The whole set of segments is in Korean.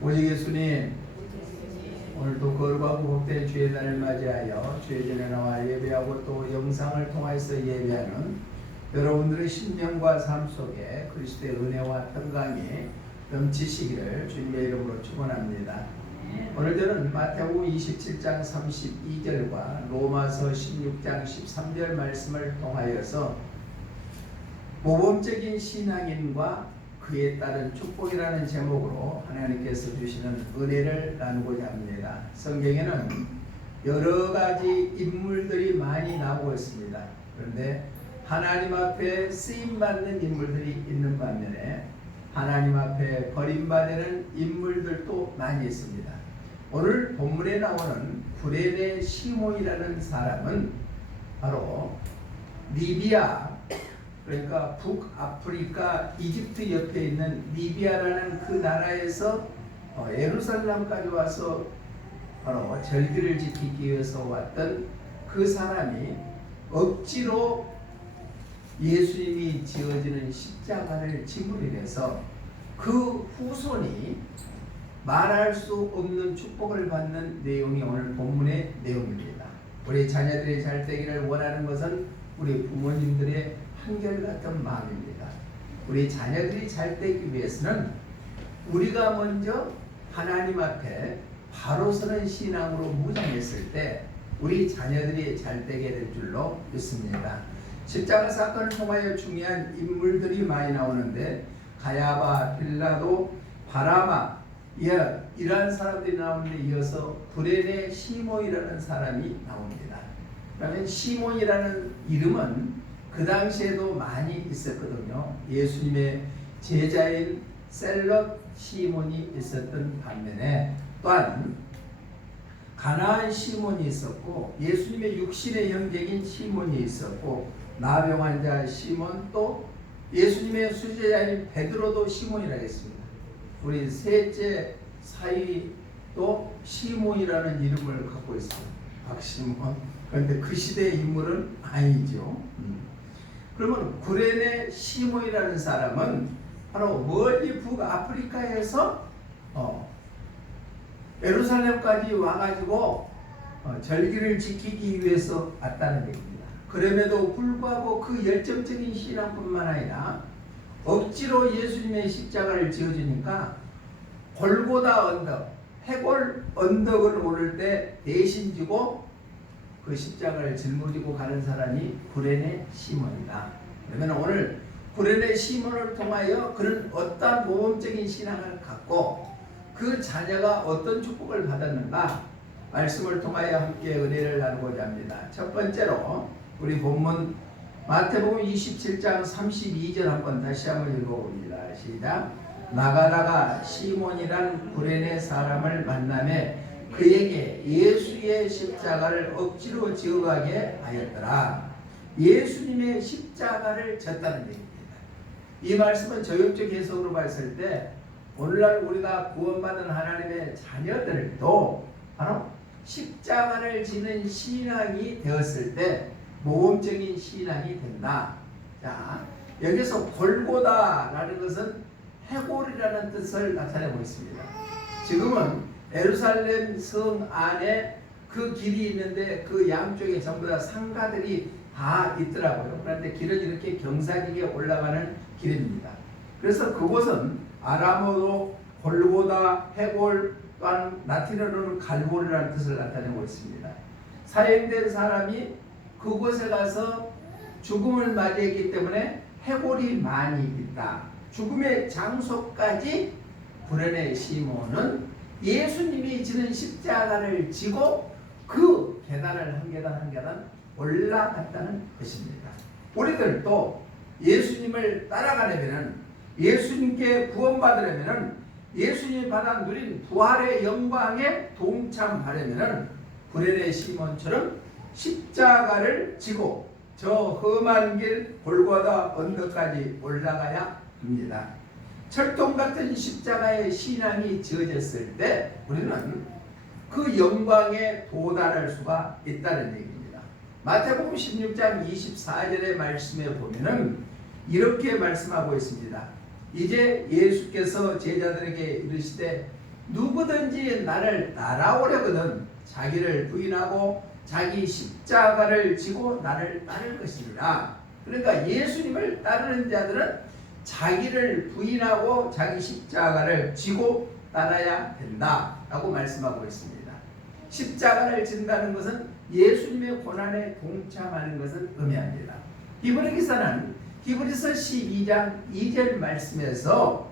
오직 예수님, 오늘도 거룩하고 복된 주의 날을 맞이하여 주의 전에 나와 예배하고 또 영상을 통해서 예배하는 여러분들의 신명과 삶 속에 그리스도의 은혜와 평강이 넘치시기를 주님의 이름으로 축원합니다. 오늘들은 마태복음 27장 32절과 로마서 16장 13절 말씀을 통하여서 모범적인 신앙인과 그에 따른 축복이라는 제목으로 하나님께서 주시는 은혜를 나누고자 합니다. 성경에는 여러 가지 인물들이 많이 나오고 있습니다. 그런데 하나님 앞에 쓰임받는 인물들이 있는 반면에 하나님 앞에 버림받는 인물들도 많이 있습니다. 오늘 본문에 나오는 구레네 시몬이라는 사람은 바로 리비아, 그러니까 북아프리카 이집트 옆에 있는 리비아라는 그 나라에서 예루살렘까지 와서 바로 절기를 지키기 위해서 왔던 그 사람이 억지로 예수님이 지어지는 십자가를 지물이 돼서 그 후손이 말할 수 없는 축복을 받는 내용이 오늘 본문의 내용입니다. 우리 자녀들이 잘 되기를 원하는 것은 우리 부모님들의 한결같은 마음입니다. 우리 자녀들이 잘 되기 위해서는 우리가 먼저 하나님 앞에 바로 서는 신앙으로 무장했을 때 우리 자녀들이 잘 되게 될 줄로 믿습니다. 십자가 사건을 통하여 중요한 인물들이 많이 나오는데 가야바, 빌라도, 바라마 이러한 사람들이 나오는데 이어서 구레네 시몬이라는 사람이 나옵니다. 그러면 시몬이라는 이름은 그 당시에도 많이 있었거든요. 예수님의 제자인 셀럽 시몬이 있었던 반면에 또한 가나안 시몬이 있었고 예수님의 육신의 형제인 시몬이 있었고 나병 환자 시몬 또 예수님의 수제자인 베드로도 시몬이라고 했습니다. 우리 셋째 사이도 시몬이라는 이름을 갖고 있어요. 박시몬. 그런데 그 시대의 인물은 아니죠. 그러면 구레네 시몬이라는 사람은 바로 멀리 북아프리카에서 예루살렘까지 와가지고 절기를 지키기 위해서 왔다는 얘기입니다. 그럼에도 불구하고 그 열정적인 신앙뿐만 아니라 억지로 예수님의 십자가를 지어주니까 골고다 언덕, 해골 언덕을 오를 때 대신 지고 그 십자가를 짊어지고 가는 사람이 구레네 시몬이다. 그러면 오늘 구레네 시몬을 통하여 그는 어떠한 모범적인 신앙을 갖고 그 자녀가 어떤 축복을 받았는가 말씀을 통하여 함께 은혜를 나누고자 합니다. 첫 번째로 우리 본문 마태복음 27장 32절 한번 다시 한번 읽어봅니다. 시작. 나가다가 시몬이란 구레네 사람을 만나매 그에게 예수의 십자가를 억지로 지어가게 하였더라. 예수님의 십자가를 졌다는 얘기입니다. 이 말씀은 저역적 해석으로 봤을 때 오늘날 우리가 구원받은 하나님의 자녀들도 바로 십자가를 지는 신앙이 되었을 때 모범적인 신앙이 된다. 자, 여기서 골고다라는 것은 해골이라는 뜻을 나타내고 있습니다. 지금은 예루살렘 성 안에 그 길이 있는데 그 양쪽에 전부 다 상가들이 다 있더라고요. 그런데 길은 이렇게 경사지게 올라가는 길입니다. 그래서 그곳은 아람어로 골고다, 해골, 또한 라틴어로는 갈보리라는 뜻을 나타내고 있습니다. 사형된 사람이 그곳에 가서 죽음을 맞이했기 때문에 해골이 많이 있다. 죽음의 장소까지 구레네 시몬은 예수님이 지는 십자가를 지고 그 계단을 한 계단 한 계단 올라갔다는 것입니다. 우리들도 예수님을 따라가려면 예수님께 구원받으려면 예수님이 받아 누린 부활의 영광에 동참하려면 구레네 시몬처럼 십자가를 지고 저 험한 길 골고다 언덕까지 올라가야 합니다. 철통 같은 십자가의 신앙이 지어졌을 때 우리는 그 영광에 도달할 수가 있다는 얘기입니다. 마태복음 16장 24절의 말씀에 보면은 이렇게 말씀하고 있습니다. 이제 예수께서 제자들에게 이르시되 누구든지 나를 따라오려거든 자기를 부인하고 자기 십자가를 지고 나를 따를 것이니라. 그러니까 예수님을 따르는 자들은 자기를 부인하고 자기 십자가를 지고 따라야 된다라고 말씀하고 있습니다. 십자가를 진다는 것은 예수님의 고난에 동참하는 것을 의미합니다. 히브리서는 히브리서 12장 2절 말씀에서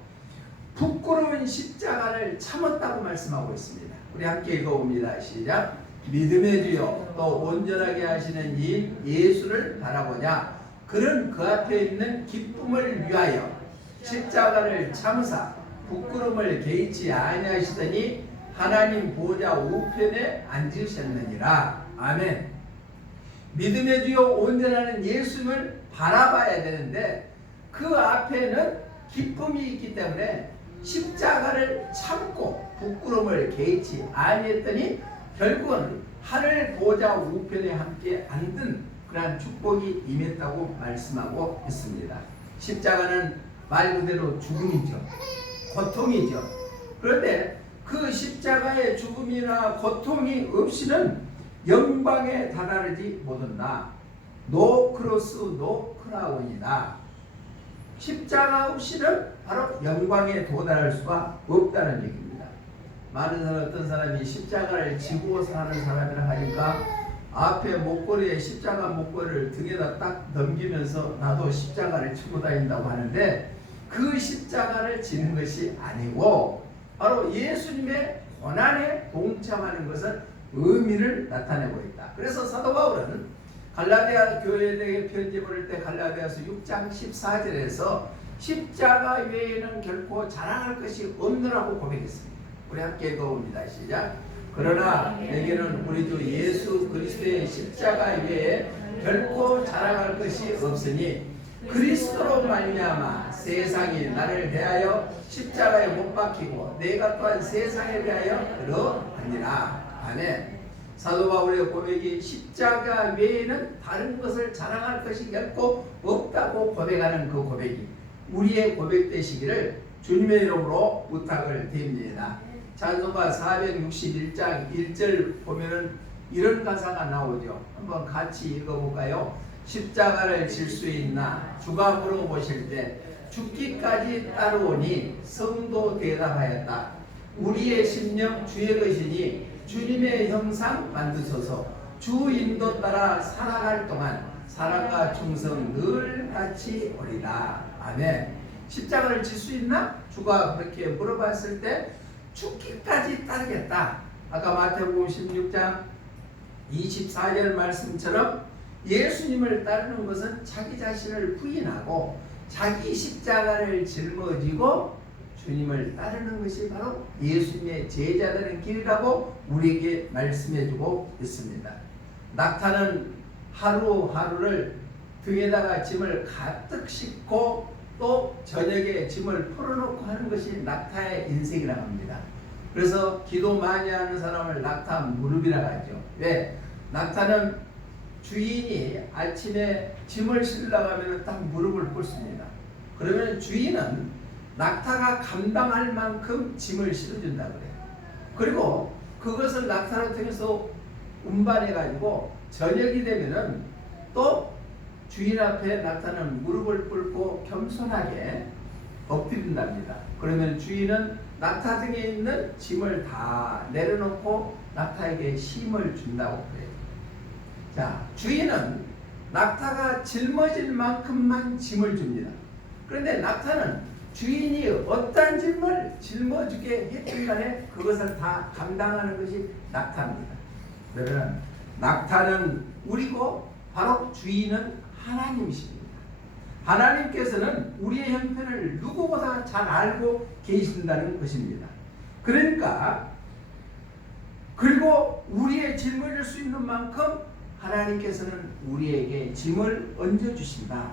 부끄러운 십자가를 참았다고 말씀하고 있습니다. 우리 함께 읽어봅니다. 시작. 믿음의 주여 또 온전하게 하시는 이 예수를 바라보냐. 그는 그 앞에 있는 기쁨을 위하여 십자가를 참으사 부끄러움을 개의치 아니하시더니 하나님 보좌 우편에 앉으셨느니라. 아멘. 믿음의 주여 온전하는 예수를 바라봐야 되는데 그 앞에는 기쁨이 있기 때문에 십자가를 참고 부끄러움을 개의치 아니했더니 결국은 하늘 보좌 우편에 함께 앉은 그러한 축복이 임했다고 말씀하고 있습니다. 십자가는 말 그대로 죽음이죠. 고통이죠. 그런데 그 십자가의 죽음이나 고통이 없이는 영광에 다다르지 못한다. 노 크로스 노 크라운이다. 십자가 없이는 바로 영광에 도달할 수가 없다는 얘기입니다. 많은 사람, 어떤 사람이 십자가를 지고 사는 사람이라 하니까 앞에 목걸이에 십자가 목걸이를 등에다 딱 넘기면서 나도 십자가를 지고 다닌다고 하는데 그 십자가를 지는 것이 아니고 바로 예수님의 고난에 동참하는 것은 의미를 나타내고 있다. 그래서 사도 바울은 갈라디아 교회에게 편지 보낼 때 갈라디아서 6장 14절에서 십자가 외에는 결코 자랑할 것이 없느라고 고백했습니다. 우리 함께 읽어봅니다. 시작. 그러나 내게는 우리 주 예수 그리스도의 십자가 외에 결코 자랑할 것이 없으니 그리스도로 말미암아 세상이 나를 대하여 십자가에 못 박히고 내가 또한 세상에 대하여 그러하니라. 아멘. 사도 바울의 고백이 십자가 외에는 다른 것을 자랑할 것이 결코 없다고 고백하는 그 고백이 우리의 고백 되시기를 주님의 이름으로 부탁을 드립니다. 찬송가 461장 1절 보면은 이런 가사가 나오죠. 한번 같이 읽어볼까요? 십자가를 질 수 있나 주가 물어보실 때 죽기까지 따르오니 성도 대답하였다. 우리의 심령 주의 것이니 주님의 형상 만드소서. 주 인도 따라 살아갈 동안 사랑과 충성 늘 같이 오리라. 아멘. 십자가를 질 수 있나? 주가 그렇게 물어봤을 때 죽기까지 따르겠다. 아까 마태복음 16장 24절 말씀처럼 예수님을 따르는 것은 자기 자신을 부인하고 자기 십자가를 짊어지고 주님을 따르는 것이 바로 예수님의 제자되는 길이라고 우리에게 말씀해주고 있습니다. 낙타는 하루하루를 등에다가 짐을 가득 싣고 또 저녁에 짐을 풀어놓고 하는 것이 낙타의 인생이라고 합니다. 그래서 기도 많이 하는 사람을 낙타 무릎이라고 하죠. 왜? 낙타는 주인이 아침에 짐을 실으려고 하면 딱 무릎을 꿇습니다. 그러면 주인은 낙타가 감당할 만큼 짐을 실어준다 그래요. 그리고 그것을 낙타를 통해서 운반해 가지고 저녁이 되면은 또 주인 앞에 낙타는 무릎을 꿇고 겸손하게 엎드린답니다. 그러면 주인은 낙타 등에 있는 짐을 다 내려놓고 낙타에게 힘을 준다고 그래요. 자, 주인은 낙타가 짊어질 만큼만 짐을 줍니다. 그런데 낙타는 주인이 어떤 짐을 짊어지게 했든 간에 그것을 다 감당하는 것이 낙타입니다. 그러면 낙타는 우리고 바로 주인은 하나님이십니다. 하나님께서는 우리의 형편을 누구보다 잘 알고 계신다는 것입니다. 그러니까 그리고 우리의 짊어질 수 있는 만큼 하나님께서는 우리에게 짐을 얹어주신다.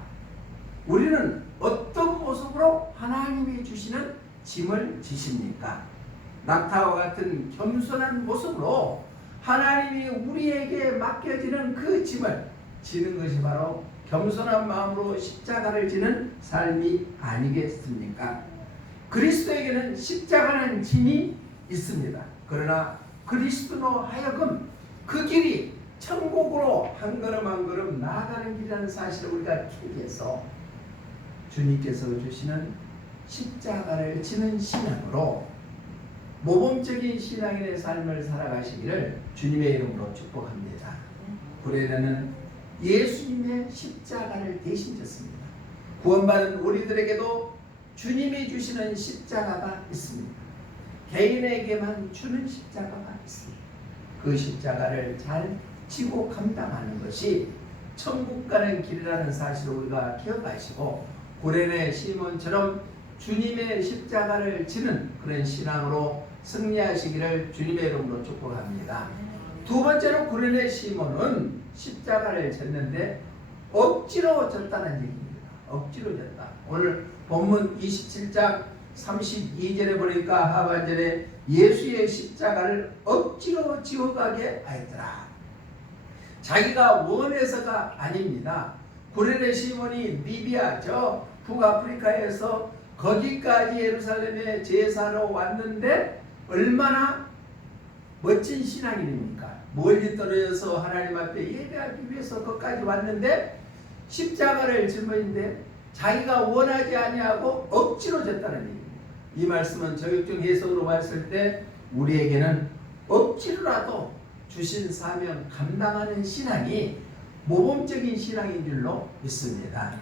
우리는 어떤 모습으로 하나님이 주시는 짐을 지십니까? 낙타와 같은 겸손한 모습으로 하나님이 우리에게 맡겨지는 그 짐을 지는 것이 바로 겸손한 마음으로 십자가를 지는 삶이 아니겠습니까? 그리스도에게는 십자가는 짐이 있습니다. 그러나 그리스도로 하여금 그 길이 천국으로 한 걸음 한 걸음 나아가는 길이라는 사실을 우리가 기억해서 주님께서 주시는 십자가를 지는 신앙으로 모범적인 신앙인의 삶을 살아가시기를 주님의 이름으로 축복합니다. 구레나는 예수님의 십자가를 대신 졌습니다. 구원받은 우리들에게도 주님이 주시는 십자가가 있습니다. 개인에게만 주는 십자가가 있습니다. 그 십자가를 잘 지고 감당하는 것이 천국 가는 길이라는 사실을 우리가 기억하시고 구레네 시몬처럼 주님의 십자가를 지는 그런 신앙으로 승리하시기를 주님의 이름으로 축복합니다. 두 번째로 구레네 시몬은 십자가를 졌는데 억지로 졌다는 얘기입니다. 억지로 졌다. 오늘 본문 27장 32절에 보니까 하반절에 예수의 십자가를 억지로 지어가게 하였더라. 자기가 원해서가 아닙니다. 구레네 시몬이 리비아 저 북아프리카에서 거기까지 예루살렘에 제사로 왔는데 얼마나 멋진 신앙인입니까? 멀리 떨어져서 하나님 앞에 예배하기 위해서 거기까지 왔는데 십자가를 짊어진데 자기가 원하지 아니하고 억지로 졌다는 얘기입니다. 이 말씀은 저격적 해석으로 봤을 때 우리에게는 억지로라도 주신 사명 감당하는 신앙이 모범적인 신앙인 줄로 믿습니다.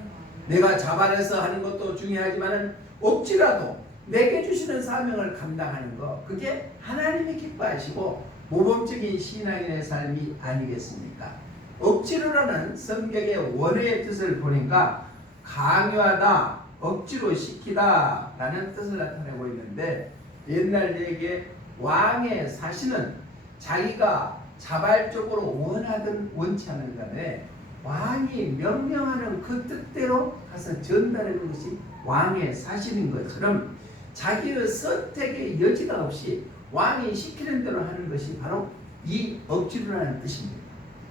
내가 자발해서 하는 것도 중요하지만 억지라도 내게 주시는 사명을 감당하는 것, 그게 하나님이 기뻐하시고 모범적인 신앙인의 삶이 아니겠습니까? 억지로라는 성경의 원어의 뜻을 보니까 강요하다, 억지로 시키다 라는 뜻을 나타내고 있는데 옛날 얘기에 왕의 사신은 자기가 자발적으로 원하든 원치 않은 간에 왕이 명령하는 그 뜻대로 가서 전달하는 것이 왕의 사실인 것처럼 자기의 선택의 여지가 없이 왕이 시키는 대로 하는 것이 바로 이 억지로라는 뜻입니다.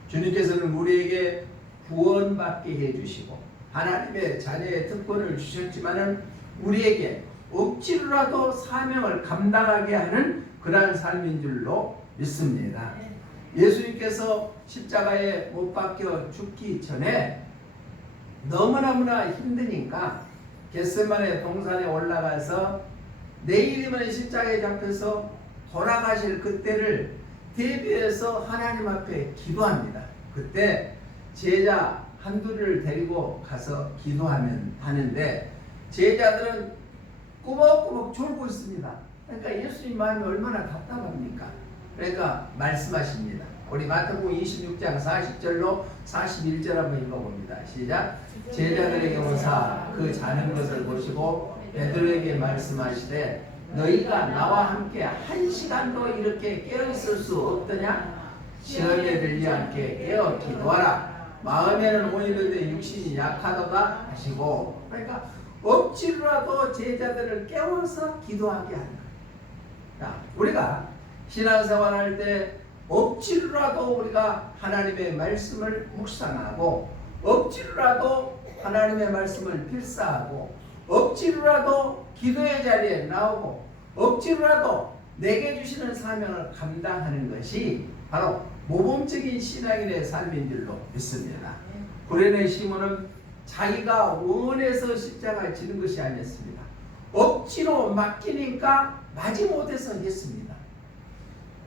주님께서는 우리에게 구원받게 해주시고 하나님의 자녀의 특권을 주셨지만은 우리에게 억지로라도 사명을 감당하게 하는 그러한 삶인 줄로 믿습니다. 예수님께서 십자가에 못 박혀 죽기 전에 너무너무나 힘드니까 겟세마네 동산에 올라가서 내일이면 십자가에 잡혀서 돌아가실 그때를 대비해서 하나님 앞에 기도합니다. 그때 제자 한두를 데리고 가서 기도하면 하는데 제자들은 꾸벅꾸벅 졸고 있습니다. 그러니까 예수님 마음이 얼마나 답답합니까? 그러니까 말씀하십니다. 우리 마태복음 26장 40절로 41절 한번 읽어봅니다. 시작. 제자들에게 오사 그 자는 것을 보시고 베드로에게 말씀하시되 너희가 나와 함께 한 시간도 이렇게 깨어있을 수 없더냐? 시험에 들지 않게 깨어 기도하라. 마음에는 온이는데 육신이 약하도다 하시고, 그러니까 억지로라도 제자들을 깨워서 기도하게 한다. 자, 우리가 신앙생활 할 때 억지로라도 우리가 하나님의 말씀을 묵상하고 억지로라도 하나님의 말씀을 필사하고 억지로라도 기도의 자리에 나오고 억지로라도 내게 주시는 사명을 감당하는 것이 바로 모범적인 신앙인의 삶인 줄로 믿습니다. 구레네 시몬은 자기가 원해서 십자가에 지는 것이 아니었습니다. 억지로 맡기니까 마지못해서 했습니다.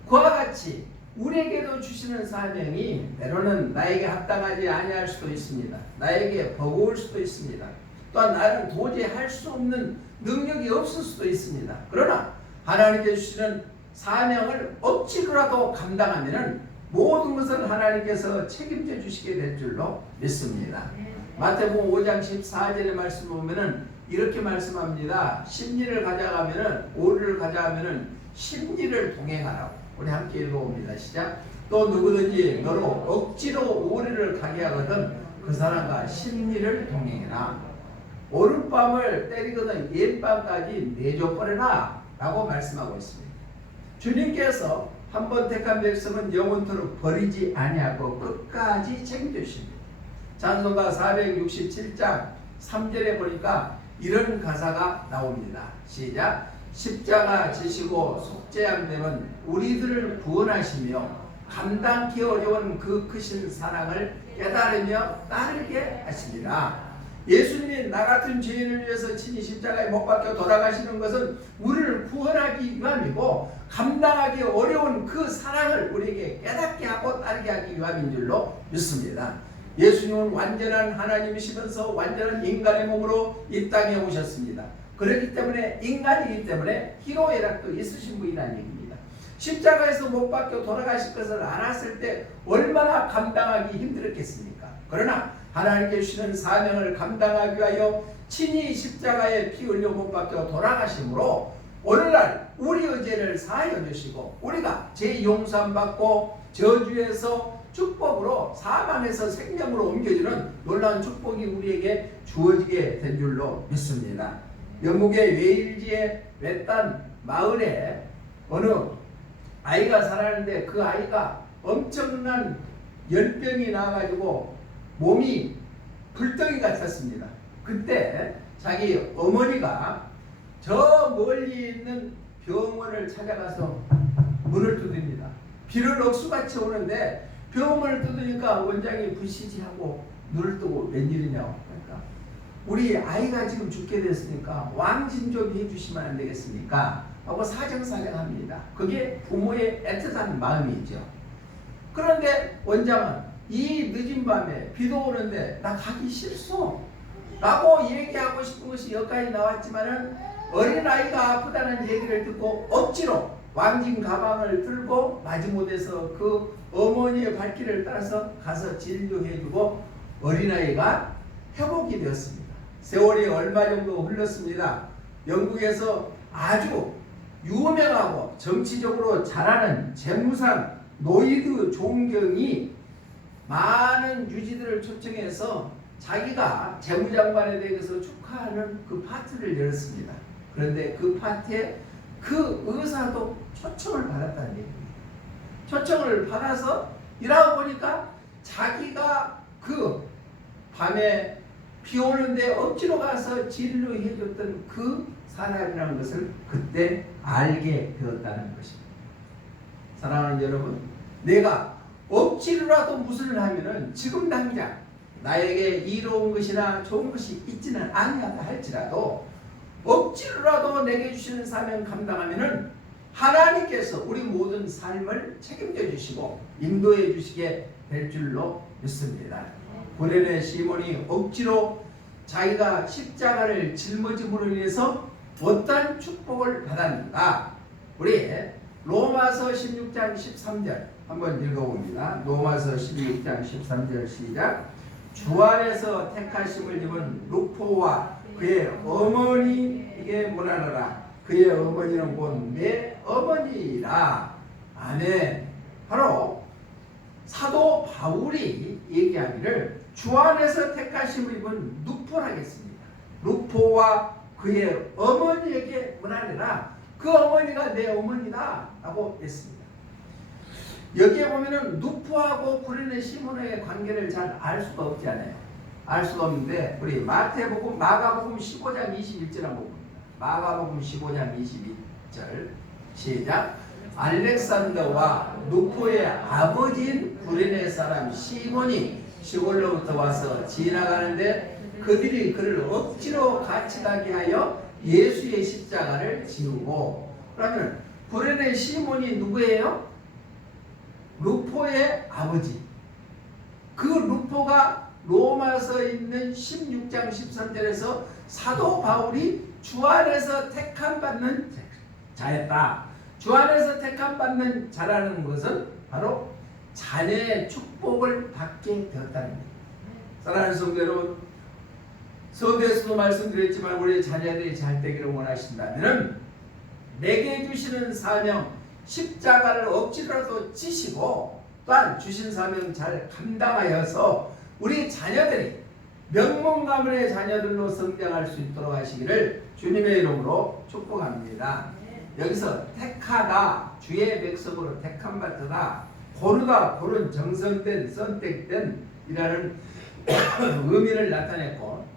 그와 같이 우리에게도 주시는 사명이 때로는 나에게 합당하지 아니할 수도 있습니다. 나에게 버거울 수도 있습니다. 또한 나는 도저히 할 수 없는 능력이 없을 수도 있습니다. 그러나 하나님께 주시는 사명을 억지로라도 감당하면 모든 것을 하나님께서 책임져 주시게 될 줄로 믿습니다. 마태복음 5장 14절의 말씀 보면은 이렇게 말씀합니다. 십리를 가져가면은 오리를 가져가면은 십리를 동행하라고. 우리 함께 읽어봅니다. 시작. 또 누구든지 너로 억지로 오리를 가게 하거든 그 사람과 십리를 동행해라. 오른밤을 때리거든 옛밤까지 내줘버려라 라고 말씀하고 있습니다. 주님께서 한번 택한 백성은 영원토록 버리지 아니하고 끝까지 책임져 주십니다. 찬송가 467장 3절에 보니까 이런 가사가 나옵니다. 시작. 십자가 지시고 속죄함되면 우리들을 구원하시며 감당기 어려운 그 크신 사랑을 깨달으며 따르게 하시리라. 예수님이 나 같은 죄인을 위해서 친히 십자가에 못 박혀 돌아가시는 것은 우리를 구원하기 위함이고 감당하기 어려운 그 사랑을 우리에게 깨닫게 하고 따르게 하기 위함인 줄로 믿습니다. 예수님은 완전한 하나님이시면서 완전한 인간의 몸으로 이 땅에 오셨습니다. 그렇기 때문에 인간이기 때문에 희로애락도 있으신 분이라는 얘기입니다. 십자가에서 못 박혀 돌아가실 것을 알았을 때 얼마나 감당하기 힘들었겠습니까? 그러나 하나님께 주시는 사명을 감당하기 위하여 친히 십자가에 피 흘려 못 박혀 돌아가심으로 오늘날 우리의 죄를 사하여 주시고 우리가 죄 용서함 받고 저주에서 축복으로 사망에서 생명으로 옮겨주는 놀라운 축복이 우리에게 주어지게 된 줄로 믿습니다. 영국의 웨일즈의 외딴 마을에 어느 아이가 살았는데 그 아이가 엄청난 열병이 나가지고 몸이 불덩이 같았습니다. 그때 자기 어머니가 저 멀리 있는 병원을 찾아가서 문을 두드립니다. 비를 억수같이 오는데 병원을 두드니까 원장이 부시지하고 눈을 뜨고 웬일이냐고. 그러니까 우리 아이가 지금 죽게 됐으니까 왕진 좀 해주시면 안 되겠습니까? 하고 사정사정합니다. 그게 부모의 애틋한 마음이죠. 그런데 원장은 이 늦은 밤에 비도 오는데 나 가기 싫소 라고 얘기하고 싶은 것이 여기까지 나왔지만은 어린아이가 아프다는 얘기를 듣고 억지로 왕진 가방을 들고 마지못해서 그 어머니의 발길을 따라서 가서 진료해주고 어린아이가 회복이 되었습니다. 세월이 얼마 정도 흘렀습니다. 영국에서 아주 유명하고 정치적으로 잘하는 재무상 노이드 존경이 많은 유지들을 초청해서 자기가 재무장관에 대해서 축하하는 그 파티를 열었습니다. 그런데 그 파티에 그 의사도 초청을 받았다는 얘기입니다. 초청을 받아서 일하고 보니까 자기가 그 밤에 비 오는데 억지로 가서 진료해줬던 그 사람이라는 것을 그때 알게 되었다는 것입니다. 사랑하는 여러분, 내가 억지로라도 무엇을 하면은 지금 당장 나에게 이로운 것이나 좋은 것이 있지는 아니하다 할지라도 억지로라도 내게 주시는 사명 감당하면은 하나님께서 우리 모든 삶을 책임져 주시고 인도해 주시게 될 줄로 믿습니다. 고레네 시몬이 억지로 자기가 십자가를 짊어짐으로 인해서 어떤 축복을 받았는가? 우리 로마서 16장 13절 한번 읽어봅니다. 로마서 16장 13절 시작. 주 안에서 택하심을 입은 루포와 그의 어머니에게 문하노라. 그의 어머니는 곧 내 어머니라. 아멘. 바로 사도 바울이 얘기하기를 주 안에서 택하심을 입은 루포라겠습니다. 루포와 그의 어머니에게 문하노라. 그 어머니가 내 어머니다 라고 했습니다. 여기에 보면은 루포하고 구레네 시몬의 관계를 잘 알 수가 없지 않아요. 알 수가 없는데 우리 마태복음, 마가복음 15장 21절 한번 봅니다. 마가복음 15장 22절 시작. 알렉산더와 루포의 아버지인 구레네 사람 시몬이 시골로부터 와서 지나가는데 그들이 그를 억지로 같이 가게 하여 예수의 십자가를 지우고. 그러면 구레네 시몬이 누구예요? 루포의 아버지. 그 루포가 로마서에 있는 16장 13절에서 사도 바울이 주 안에서 택함 받는 자였다. 주 안에서 택함 받는 자라는 것은 바로 자녀의 축복을 받게 되었다는 겁니다. 사랑하는 성도 여러분, 서두에서도 말씀드렸지만 우리 자녀들이 잘 되기를 원하신다면 내게 주시는 사명 십자가를 억지로라도 지시고 또한 주신 사명 잘 감당하여서 우리 자녀들이 명문 가문의 자녀들로 성장할 수 있도록 하시기를 주님의 이름으로 축복합니다. 여기서 택하다, 주의 백성으로 택함받다, 고르다, 고른 정성된, 선택된 이라는 의미를 나타냈고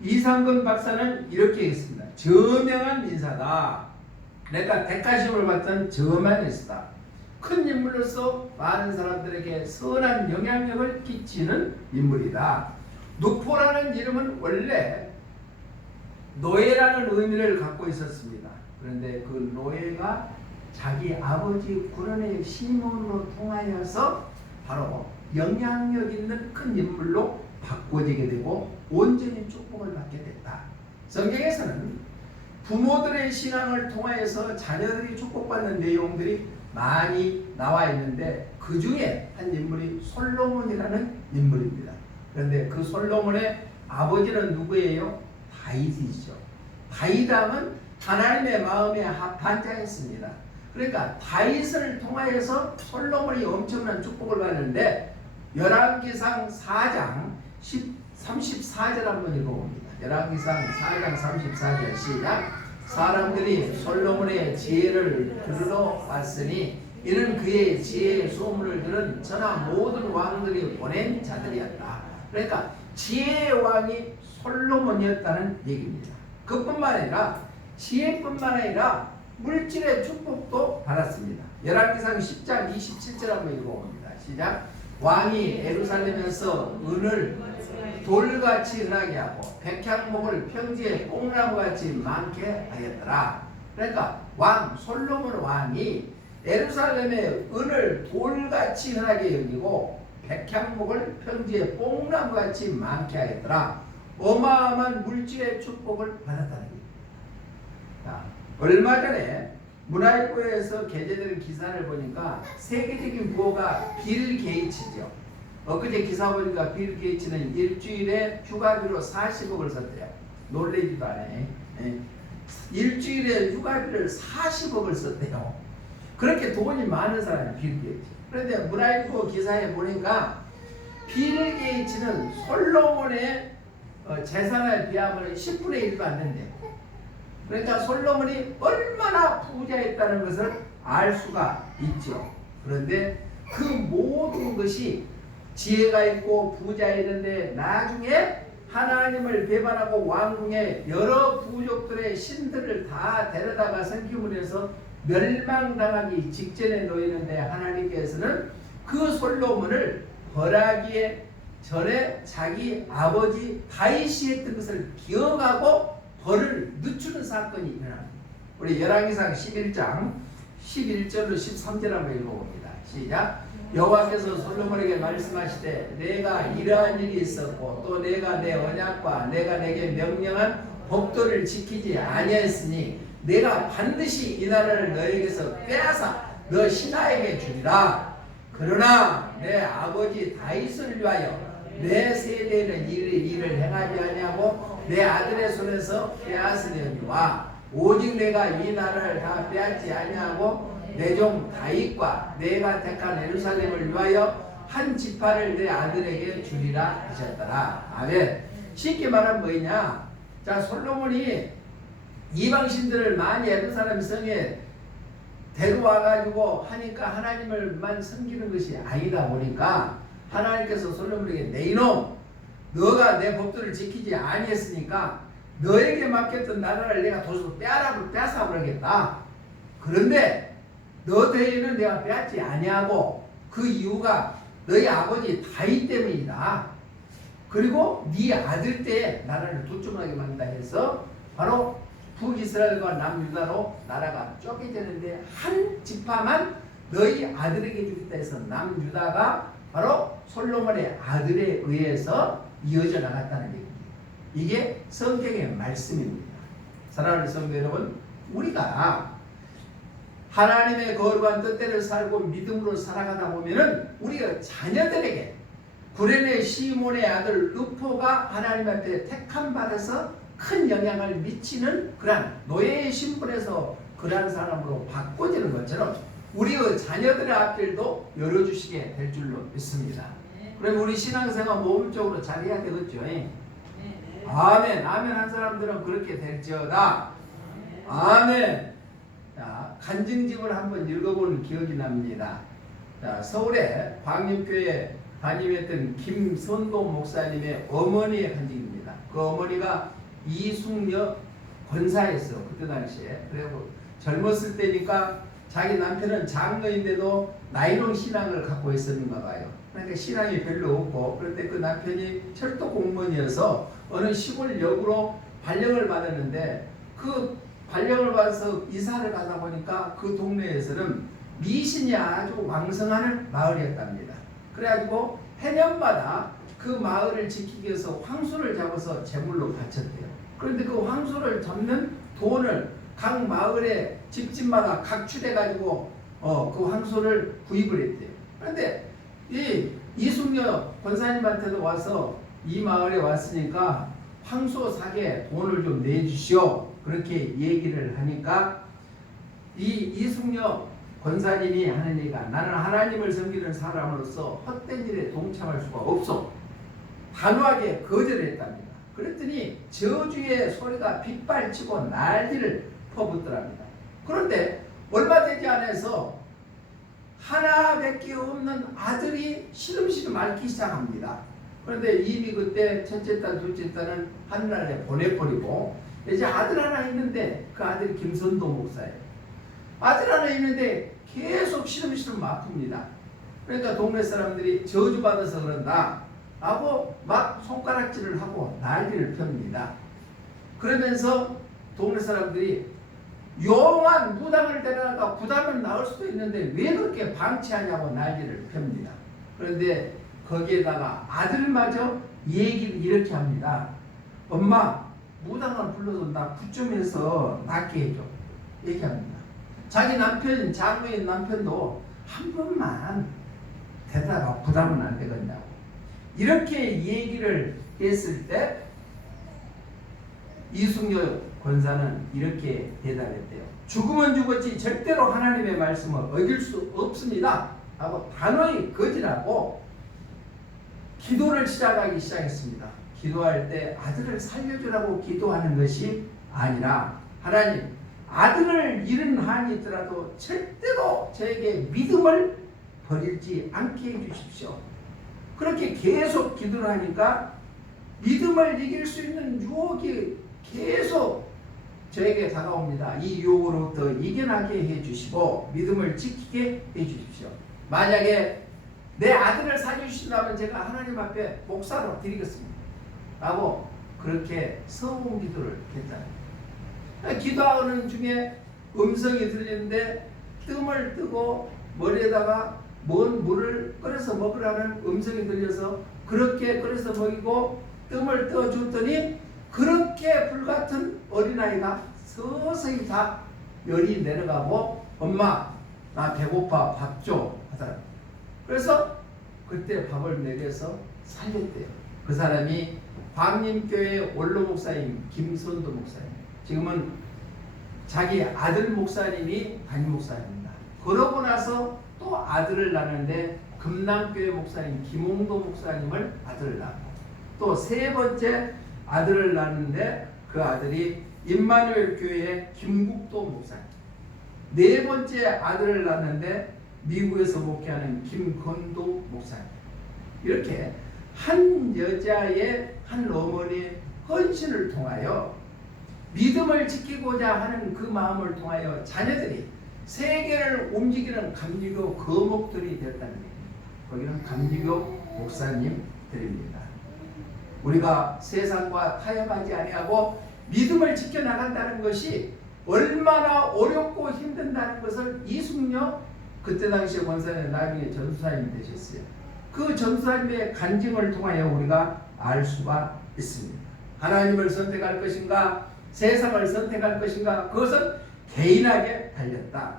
이상근 박사는 이렇게 했습니다. 저명한 인사다. 내가 대가심을 받던 저만이었다. 큰 인물로서 많은 사람들에게 선한 영향력을 끼치는 인물이다. 누포라는 이름은 원래 노예라는 의미를 갖고 있었습니다. 그런데 그 노예가 자기 아버지 구련의 시몬으로 통하여서 바로 영향력 있는 큰 인물로 바꿔지게 되고 온전히 축복을 받게 됐다. 성경에서는 부모들의 신앙을 통하여서 자녀들이 축복받는 내용들이 많이 나와 있는데 그 중에 한 인물이 솔로몬이라는 인물입니다. 그런데 그 솔로몬의 아버지는 누구예요? 다윗이죠. 다윗왕은 하나님의 마음에 반짝했습니다. 그러니까 다윗을 통하여서 솔로몬이 엄청난 축복을 받는데 열왕기상 4장 34절 한번 읽어봅니다. 열왕기상 4장 34절 시작. 사람들이 솔로몬의 지혜를 들으러 왔으니 이는 그의 지혜의 소문을 들은 전하 모든 왕들이 보낸 자들이었다. 그러니까 지혜의 왕이 솔로몬이었다는 얘기입니다. 그뿐만 아니라 지혜뿐만 아니라 물질의 축복도 받았습니다. 열왕기상 10장 27절 한번 읽어봅니다. 시작. 왕이 예루살렘에서 은을 돌같이 흔하게 하고 백향목을 평지에 뽕나무같이 많게 하였더라. 그러니까 왕 솔로몬 왕이 예루살렘의 은을 돌같이 흔하게 여기고 백향목을 평지에 뽕나무같이 많게 하였더라. 어마어마한 물질의 축복을 받았다는 얘기입니다. 얼마 전에 문화일보에서 게재된 기사를 보니까 세계적인 부호가 빌 게이츠죠. 엊그제 기사 보니까 빌 게이츠는 일주일에 휴가비로 40억을 썼대요. 놀래지도 않아요. 일주일에 휴가비를 40억을 썼대요. 그렇게 돈이 많은 사람이 빌 게이츠. 그런데 문화일보 기사에 보니까 빌 게이츠는 솔로몬의 재산에 비하면 10분의 1도 안 된대요. 그러니까 솔로몬이 얼마나 부자였다는 것을 알 수가 있죠. 그런데 그 모든 것이 지혜가 있고 부자 있는데 나중에 하나님을 배반하고 왕궁의 여러 부족들의 신들을 다 데려다가 성기문에서 멸망당하기 직전에 놓이는데 하나님께서는 그 솔로몬을 벌하기에 전에 자기 아버지 다윗이 했던 것을 기억하고 벌을 늦추는 사건이 일어납니다. 우리 열왕기상 11장 11절로 13절 한번 읽어봅니다. 시작. 여호와께서 솔로몬에게 말씀하시되 내가 이러한 일이 있었고 또 내가 내 언약과 내가 내게 명령한 법도를 지키지 아니하였으니 내가 반드시 이 나라를 너에게서 빼앗아 너 신하에게 주리라. 그러나 내 아버지 다윗을 위하여 내 세대는 일을 행하지 아니하고 내 아들의 손에서 빼앗으려니와 오직 내가 이 나라를 다 빼앗지 아니하고 내 종 다윗과 내가 택한 예루살렘을 위하여 한 지파를 내 아들에게 주리라 하셨더라. 아멘. 쉽게 말하면 뭐냐? 자, 솔로몬이 이방신들을 많이 예루살렘 성에 데려와가지고 하니까 하나님을만 섬기는 것이 아니다 보니까 하나님께서 솔로몬에게 내 이놈 너가 내 법도를 지키지 아니했으니까 너에게 맡겼던 나라를 내가 도저히 빼앗아 버리겠다. 그런데 너 대에는 내가 빼앗지 아니하고 그 이유가 너희 아버지 다윗 때문이다. 그리고 네 아들 때에 나라를 도점하게 만든다 해서 바로 북이스라엘과 남유다로 나라가 쪼개지는데 한 지파만 너희 아들에게 주겠다 해서 남유다가 바로 솔로몬의 아들에 의해서 이어져 나갔다는 얘기입니다. 이게 성경의 말씀입니다. 사랑하는 성도 여러분, 우리가 하나님의 거룩한 뜻대로 살고 믿음으로 살아가다 보면은 우리가 자녀들에게 구레네 시몬의 아들 루포가 하나님 앞에 택함 받아서 큰 영향을 미치는 그러한 노예의 신분에서 그러한 사람으로 바꿔지는 것처럼 우리의 자녀들의 앞길도 열어주시게 될 줄로 믿습니다. 그럼 우리 신앙생활 모범적으로 잘해야 되겠죠. 아멘. 아멘 한 사람들은 그렇게 될지어다. 아멘. 자, 간증집을 한번 읽어보는 기억이 납니다. 자, 서울에 광림교회 담임했던 김선도 목사님의 어머니의 간증입니다. 그 어머니가 이숙녀 권사였어요. 그때 당시에. 그리고 젊었을 때니까 자기 남편은 장로인데도 나이롱 신앙을 갖고 있었는가 봐요. 그러니까 신앙이 별로 없고, 그런데 그 남편이 철도 공무원이어서 어느 시골 역으로 발령을 받았는데, 그 발령을 받아서 이사를 가다 보니까 그 동네에서는 미신이 아주 왕성한 마을이었답니다. 그래가지고 해년마다 그 마을을 지키기 위해서 황소를 잡아서 제물로 바쳤대요. 그런데 그 황소를 잡는 돈을 각 마을의 집집마다 각출해가지고 그 황소를 구입을 했대요. 그런데 이 이숙녀 권사님한테도 와서 이 마을에 왔으니까 황소 사게 돈을 좀 내주시오, 그렇게 얘기를 하니까 이 이숙녀 권사님이 하는 얘기가, 나는 하나님을 섬기는 사람으로서 헛된 일에 동참할 수가 없어, 단호하게 거절했답니다. 그랬더니 저주의 소리가 빗발치고 난리를 퍼붓더랍니다. 그런데 얼마 되지 않아서 하나밖에 없는 아들이 시름시름 앓기 시작합니다. 그런데 이미 그때 첫째 딸, 둘째 딸은 하늘나라에 보내버리고 이제 아들 하나 있는데, 그 아들이 김선도 목사예요. 아들 하나 있는데 계속 시름시름 아픕니다. 그러니까 동네 사람들이 저주받아서 그런다 하고 막 손가락질을 하고 난리를 펴니다. 그러면서 동네 사람들이 용한 무당을 데려다가 부담은 나올 수도 있는데 왜 그렇게 방치하냐고 난리를 펴니다. 그런데 거기에다가 아들마저 얘기를 이렇게 합니다. 엄마, 무당을 불러서 나 부쯤에서 낫게 해줘, 얘기합니다. 자기 남편, 장로인 남편도 한 번만 대다가 부담은 안 되겠냐고 이렇게 얘기를 했을 때 이숙녀 권사는 이렇게 대답했대요. 죽으면 죽었지 절대로 하나님의 말씀을 어길 수 없습니다 하고 단호히 거절하고 기도를 시작했습니다. 기도할 때 아들을 살려주라고 기도하는 것이 아니라, 하나님, 아들을 잃은 한이 있더라도 절대로 저에게 믿음을 버리지 않게 해주십시오. 그렇게 계속 기도를 하니까 믿음을 이길 수 있는 유혹이 계속 저에게 다가옵니다. 이 유혹으로부터 이겨나게 해주시고 믿음을 지키게 해주십시오. 만약에 내 아들을 살려주신다면 제가 하나님 앞에 목사로 드리겠습니다 라고 그렇게 서운 기도를 했다. 기도하는 중에 음성이 들리는데 뜸을 뜨고 머리에다가 먼 물을 끓여서 먹으라는 음성이 들려서 그렇게 끓여서 먹이고 뜸을 떠줬더니 그렇게 불같은 어린아이가 서서히 다 열이 내려가고, 엄마, 나 배고파, 밥 줘 하더라고요. 그래서 그때 밥을 먹여서 살렸대요. 그 사람이 광림교회 원로 목사님 김선도 목사님, 지금은 자기 아들 목사님이 담임 목사입니다. 그러고 나서 또 아들을 낳는데 금남교회 목사님 김홍도 목사님을 아들을 낳고, 또 세 번째 아들을 낳는데 그 아들이 임마누엘 교회의 김국도 목사님, 네 번째 아들을 낳는데 미국에서 목회하는 김건도 목사님. 이렇게 한 여자의, 한 어머니의 헌신을 통하여 믿음을 지키고자 하는 그 마음을 통하여 자녀들이 세계를 움직이는 감리교 거목들이 됐다는 얘기입니다. 거기는 감리교 목사님들입니다. 우리가 세상과 타협하지 아니하고 믿음을 지켜나간다는 것이 얼마나 어렵고 힘든다는 것을 이숙녀, 그때 당시에 권사님, 나중에 전수사님이 되셨어요. 그 전수사님의 간증을 통하여 우리가 알 수가 있습니다. 하나님을 선택할 것인가, 세상을 선택할 것인가, 그것은 개인에게 달렸다.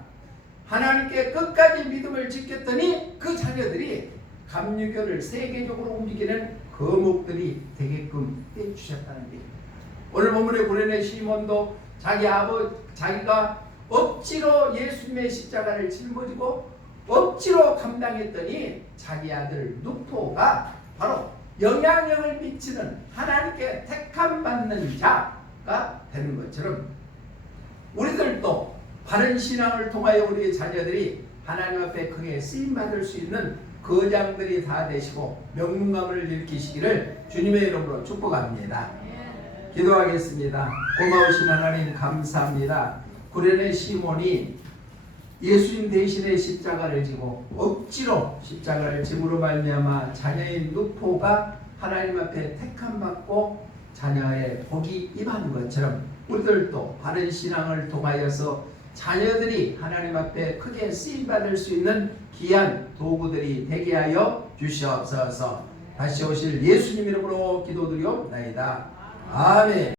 하나님께 끝까지 믿음을 지켰더니 그 자녀들이 감리교를 세계적으로 움직이는 거목들이 되게끔 해주셨다는 얘기입니다. 오늘 본문의 구레네 시몬도 자기가 억지로 예수님의 십자가를 짊어지고 억지로 감당했더니 자기 아들 누포가 바로 영향력을 미치는 하나님께 택함 받는 자가 되는 것처럼, 우리들도 바른 신앙을 통하여 우리의 자녀들이 하나님 앞에 크게 쓰임받을 수 있는 거장들이 다 되시고 명문감을 일으키시기를 주님의 이름으로 축복합니다. 기도하겠습니다. 고마우신 하나님 감사합니다. 구레네 시몬이 예수님 대신에 십자가를 지고 억지로 십자가를 짐으로 말미암아 자녀인 누포가 하나님 앞에 택함 받고 자녀의 복이 임한 것처럼 우리들도 바른 신앙을 통하여서 자녀들이 하나님 앞에 크게 쓰임 받을 수 있는 귀한 도구들이 되게 하여 주시옵소서. 다시 오실 예수님 이름으로 기도드리옵나이다. 아멘.